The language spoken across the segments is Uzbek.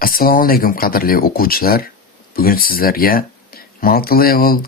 Assalomu alaykum qadrli o'quvchilar. Bugun sizlarga multi-level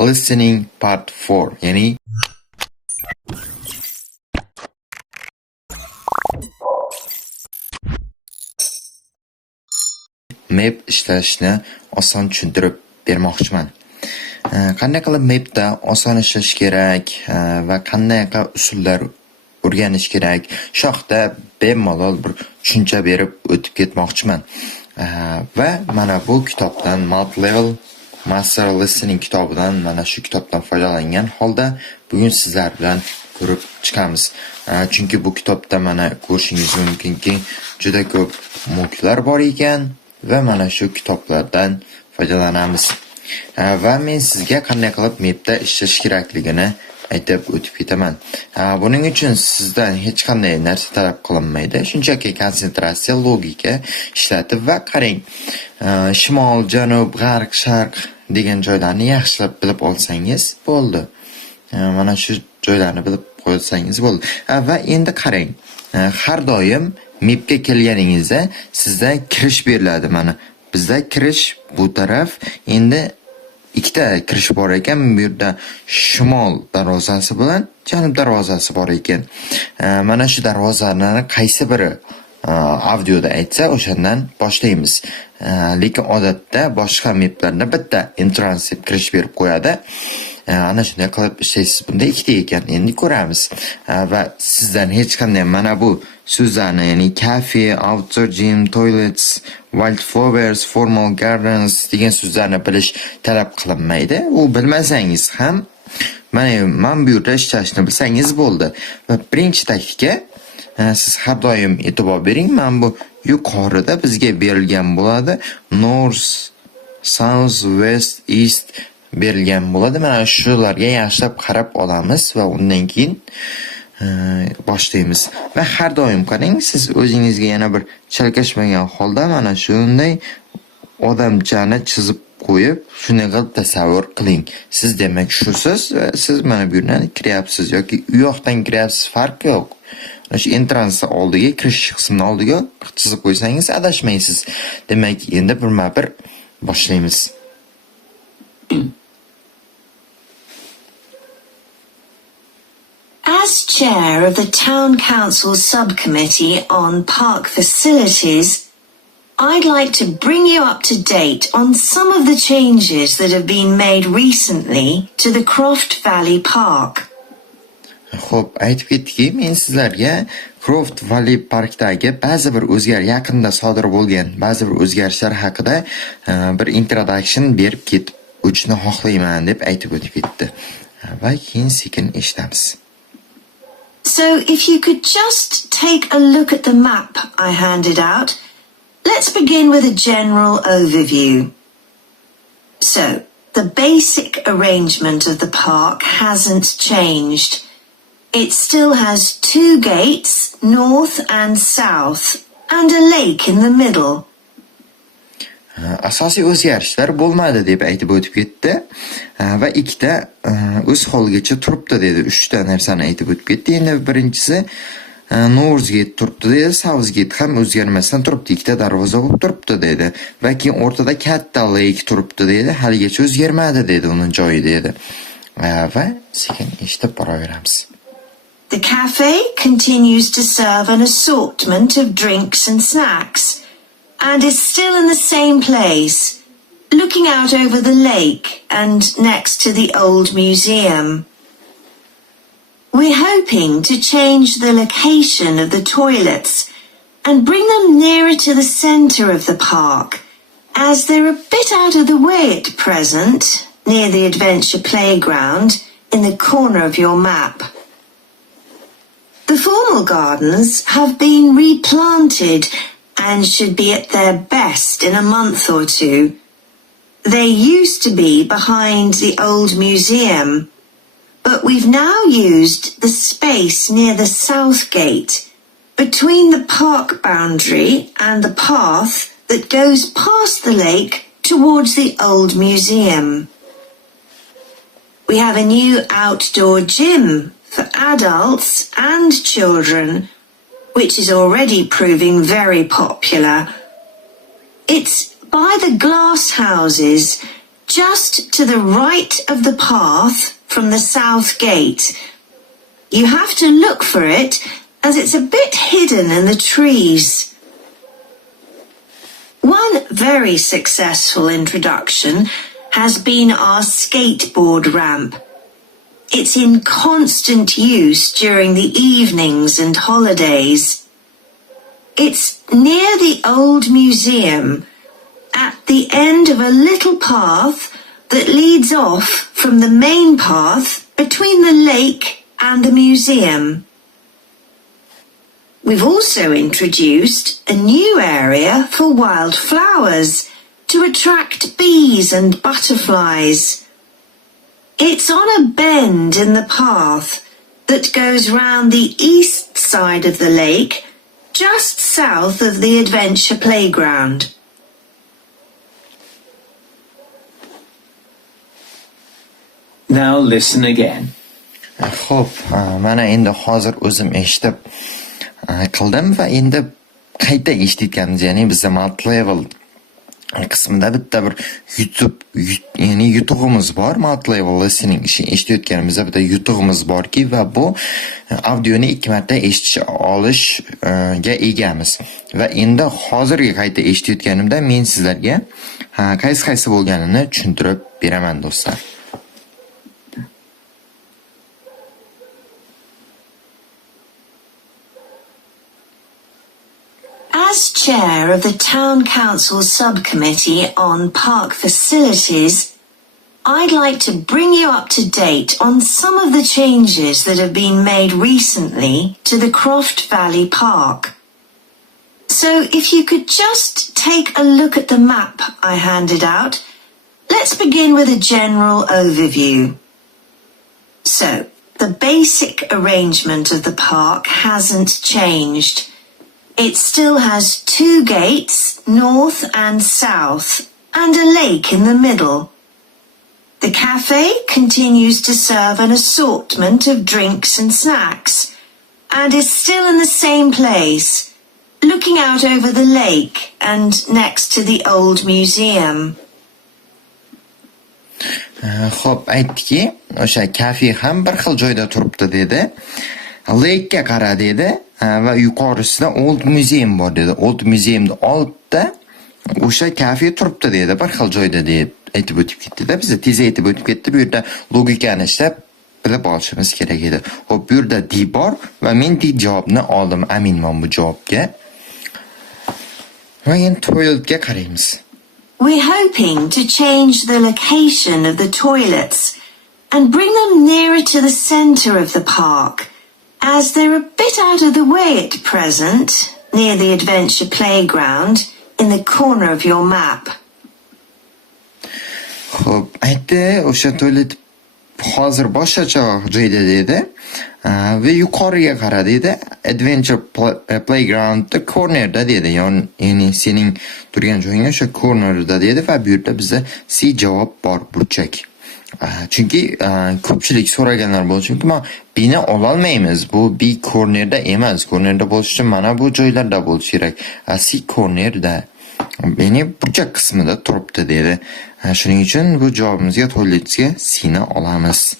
listening part 4, ya'ni map ishlashni oson tushuntirib bermoqchiman. Qanday qilib mapda oson ishlash kerak va qanday usullar o'rganish kerak, shu haqida bemalol bir tushuncha berib o'tib ketmoqchiman. Va mana bu kitobdan, multi-level master listening kitobidan, mana shu kitobdan foydalangan holda bugun sizlar bilan ko'rib chiqamiz. Chunki bu kitobda mana ko'rishingiz mumkinki, juda ko'p mulklar bor ekan va mana shu kitoblardan foydalanamiz. Va men sizga qanday qilib mapda ishlash kerakligini aytib o'tib ketaman. Buning uchun sizdan hech qanday narsa talab qilinmaydi. Shunchaki konsentratsiya, logika ishlatib va qarang. Shimol, janub, g'arb, sharq degan joylarni yaxshilab bilib olsangiz bo'ldi. Mana shu joylarni bilib qo'ysangiz bo'ldi. Va endi qarang. Har doim mapga kelganingizda sizdan kirish beriladi. Mana bizda kirish bu taraf, endi ikkita kirish bor ekan. Bu yerda shimol darvozasi bilan janub darvozasi bor ekan. Mana shu darvozalarni qaysi biri audioda aytsa o'shandan boshlaymiz. Lekin odatda boshqa maplarda bitta entrance deb kirish berib qo'yadi. Ana shunday qilib ishlaysiz. Bunda ikkita ekan. Endi ko'ramiz. Va sizdan hech qanday mana bu so'zlarni, ya'ni cafe, outdoor gym, toilets, wildflowers, formal gardens degan so'zlarni bilish talab qilinmaydi. U bilmasangiz ham mana bu yerda ishlashni bilsangiz bo'ldi. Va birinchi taktika, siz har doim e'tibor bering. Mana bu yuqorida bizga berilgan bo'ladi. North, south, west, east berilgan bo'ladi. Mana shularga yaxshilab qarab olamiz va undan keyin boshlaymiz. Va har doim qarang, siz o'zingizga yana bir chalkashmagan holda mana shunday odamchani chizib qo'yib, shunday qilib tasavvur qiling. Siz demak shusiz va siz mana bu yerdan kiryapsiz yoki u yoqdan kiryapsiz, farq yo'q. Shu entrance oldiga, kirish qismining oldiga chizib qo'ysangiz adashmaysiz. Demak, endi birma-bir boshlaymiz. As chair of the Town Council Subcommittee on Park Facilities, I'd like to bring you up to date on some of the changes that have been made recently to the Croft Valley Park. Xo'p, aytib ketdiki, men sizlarga Croft Valley Parkdagi yaqinda sodir bo'lgan ba'zi bir o'zgarishlar haqida bir introduction berib ketib o'tishni xohlayman deb aytib o'tib ketdi. Va keyin sekin eshitamiz. So if you could just take a look at the map I handed out, let's begin with a general overview. So, the basic arrangement of the park hasn't changed. It still has 2 gates, north and south, and a lake in the middle. Asosiy o'zgarishlar bo'lmadi deb aytib o'tib ketdi va ikkita o'z holigacha turibdi dedi. 3 ta narsani aytib o'tib ketdi. Endi birinchisi North Gate turibdi dedi, South Gate ham o'zgarmasdan turibdi. Ikkita darvoza bo'lib turibdi dedi. Va keyin o'rtada katta lake turibdi dedi. Haligacha o'zgarmadi dedi uning joyi dedi. Va sekin eshitib boraveramiz. The cafe continues to serve an assortment of drinks and snacks, and is still in the same place, looking out over the lake and next to the old museum. We're hoping to change the location of the toilets and bring them nearer to the center of the park, as they're a bit out of the way at present, near the adventure playground in the corner of your map. The formal gardens have been replanted and should be at their best in a month or 2. They used to be behind the old museum, but we've now used the space near the south gate, between the park boundary and the path that goes past the lake towards the old museum. We have a new outdoor gym for adults and children, which is already proving very popular, It's by the glass houses, just to the right of the path from the south gate. You have to look for it, as it's a bit hidden in the trees. One very successful introduction has been our skateboard ramp. It's in constant use during the evenings and holidays. It's near the old museum, at the end of a little path that leads off from the main path between the lake and the museum. We've also introduced a new area for wildflowers to attract bees and butterflies. It's on a bend in the path that goes round the east side of the lake, just south of the adventure playground. Now listen again. Xo'p, mana endi hozir o'zim eshitib qildim va endi qayta eshitganmiz, ya'ni bizda multi-level qismida bitta bir ya'ni yutug'imiz bor. Multi-level listening eshitayotganimizda bitta yutug'imiz borki va bu audioni 2 marta olishga egamiz. Va endi hozirgi qayta eshitayotganimda men sizlarga qaysi bo'lganini tushuntirib beraman do'stlar. As chair of the Town Council Subcommittee on Park Facilities, I'd like to bring you up to date on some of the changes that have been made recently to the Croft Valley Park. So if you could just take a look at the map I handed out, let's begin with a general overview. So, the basic arrangement of the park hasn't changed. It still has 2 gates, north and south, and a lake in the middle. The cafe continues to serve an assortment of drinks and snacks, and is still in the same place, looking out over the lake and next to the old museum. Xo'p, aytdiki, o'sha kafe ham bir xil joyda turibdi dedi. Lake'ga qara dedi va yuqorisida Old Museum bor dedi. Old Museumning oldida o'sha kafe turibdi dedi, bir xil joyda deb aytib o'tib ketdi-da. Biz tez aytib o'tib ketdi. Bu yerda logikani ishlab bilib olishimiz kerak edi. Xo'p, bu yerda D bor va men D javobni oldim. Aminman bu javobga. Va endi toiletga qaraymiz. We're hoping to change the location of the toilets and bring them nearer to the centre of the park, as they're a bit out of the way at present, near the adventure playground, in the corner of your map. Xo'p, aytdi, o'sha toilet hozir boshqacha joyda dedi. Va yuqoriga qara dedi. Adventure playground the cornerda dedi. Ya'ni sening turgan joying o'sha cornerda dedi va bu yerda bizda C javob bor, burchak. Chunki ko'pchilik so'raganlar bo'lishi mumkin, men bini ola olmaymiz. Bu B cornerda emas. Cornerda bo'lishi uchun mana bu joylarda bo'lishi kerak. C cornerda. Meni burchak qismida turibdi dedi. Shuning uchun bu javobimizga toiletga C ni olamiz.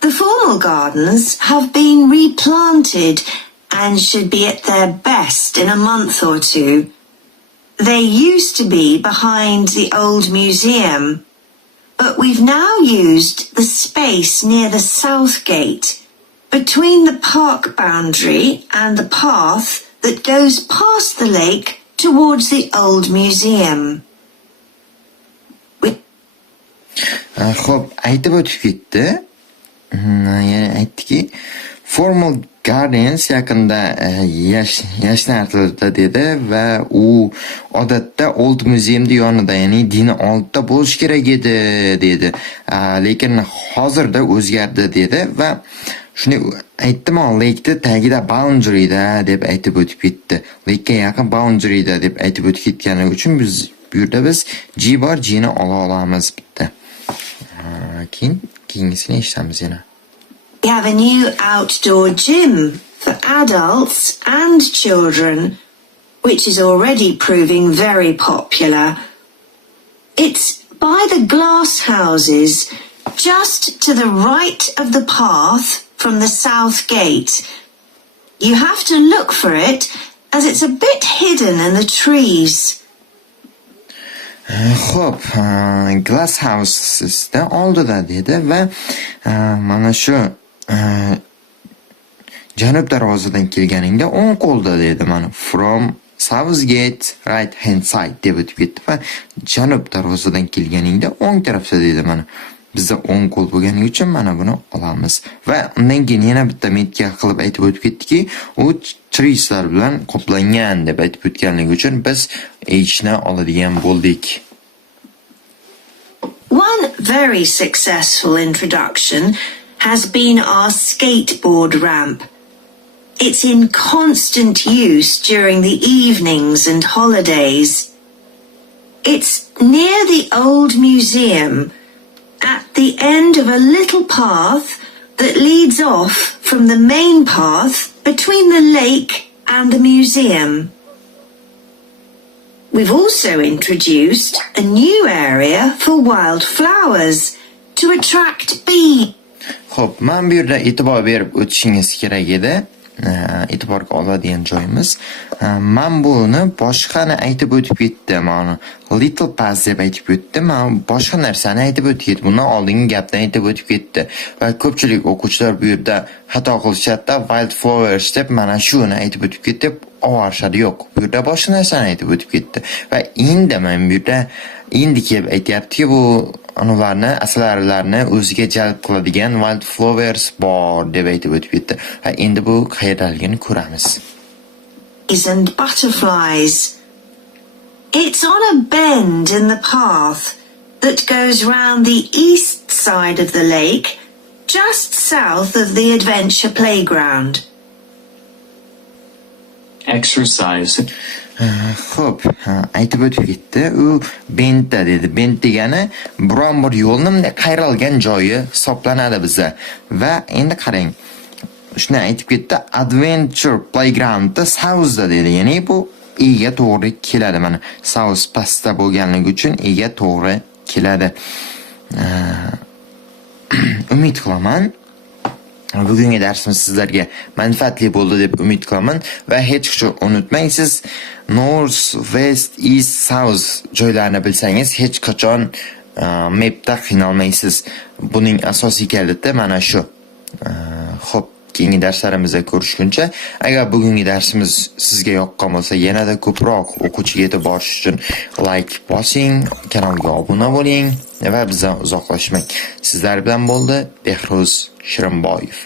The formal gardens have been replanted and should be at their best in a month or two. They used to be behind the old museum, but we've now used the space near the south gate, between the park boundary and the path that goes past the lake towards the old museum. Xo'p, aytib o'tib ketdi. Ya'ni aytdiki, formal gardens yaqinda yashnatildi dedi va u odatda Old Museumning yonida, ya'ni dini oldida bo'lish kerak edi dedi. Lekin hozirda o'zgardi dedi va shuni aytdim, lake'da tagida boundary'da deb aytib o'tib ketdi. Lake'ga yaqin boundary'da deb aytib o'tib ketgani uchun biz bu yerda G bor, G ni ola olamiz bitta. Keyingisini eshitamiz yana. We have a new outdoor gym for adults and children which is already proving very popular. It's by the glass houses, just to the right of the path from the south gate. You have to look for it, as it's a bit hidden in the trees. Xo'p, Glass Houses'da oldida dedi va mana shu janub darvozadan kelganingda o'ng qo'lda dedi mana from South Gate right hand side deb o'tib ketdi va janub darvozadan kelganingda o'ng tarafda dedi mana bizda o'ng qo'l bo'lgani uchun mana buni olamiz va undan keyin yana bitta metga qilib aytib o'tib ketdiki u treeslar bilan qoplangan deb aytib o'tganligi uchun biz hni oladigan bo'ldik. One very successful introduction has been our skateboard ramp. It's in constant use during the evenings and holidays. It's near the old museum, at the end of a little path that leads off from the main path between the lake and the museum. We've also introduced a new area for wildflowers to attract bees. Xo'p, men bu yerda e'tibor berib o'tishingiz kerak edi. E'tiborga oladigan joyimiz. Men buni boshqani aytib o'tib ketdim. Mana little pass deb aytib o'tdim. Men boshqa narsani aytib o'tib ketdim. Bundan oldingi gapdan aytib o'tib ketdi. Va ko'pchilik o'quvchilar bu yerda xato qilishadi. Wildflowers deb mana shuni aytib o'tib ketdi. Ovarishadi yo'q. Bu yerda boshqa narsani aytib o'tib ketdi. Va endi men bu yerda endi kelib aytyaptiki bu ularni asarlarni o'ziga jalb qiladigan wildflowers bor deb aytib o'tib ketdi. Va endi bu qayerdaligini ko'ramiz. And butterflies. It's on a bend in the path that goes round the east side of the lake, just south of the adventure playground. Exercise. Xo'p, aytib o'tib ketdi. U bendda dedi. Bend degani biron bir yo'lni bunday qayralgan joyi hisoblanadi bizda. Va endi qarang. Shuni aytib ketdi. Adventure playgroundda southda dedi. Ya'ni bu ega to'g'ri keladi. Mana south pastda bo'lganligi uchun ega to'g'ri keladi. Umid qilaman bugungi darsimiz sizlarga manfaatli bo'ldi deb umid qilaman va hech qachon unutmang, siz north, west, east, south joylarini bilsangiz hech qachon mapda qiynalmaysiz. Buning asosiy kaliti mana shu. Xo'p, keyingi darslarimizda ko'rishguncha, agar bugungi darsimiz sizga yoqqan bo'lsa, yanada ko'proq o'quvchiga yetib borish uchun like bosing, kanalga obuna bo'ling va bizdan uzoqlashmang. Sizlar bilan bo'ldi Behruz Shirinboyev.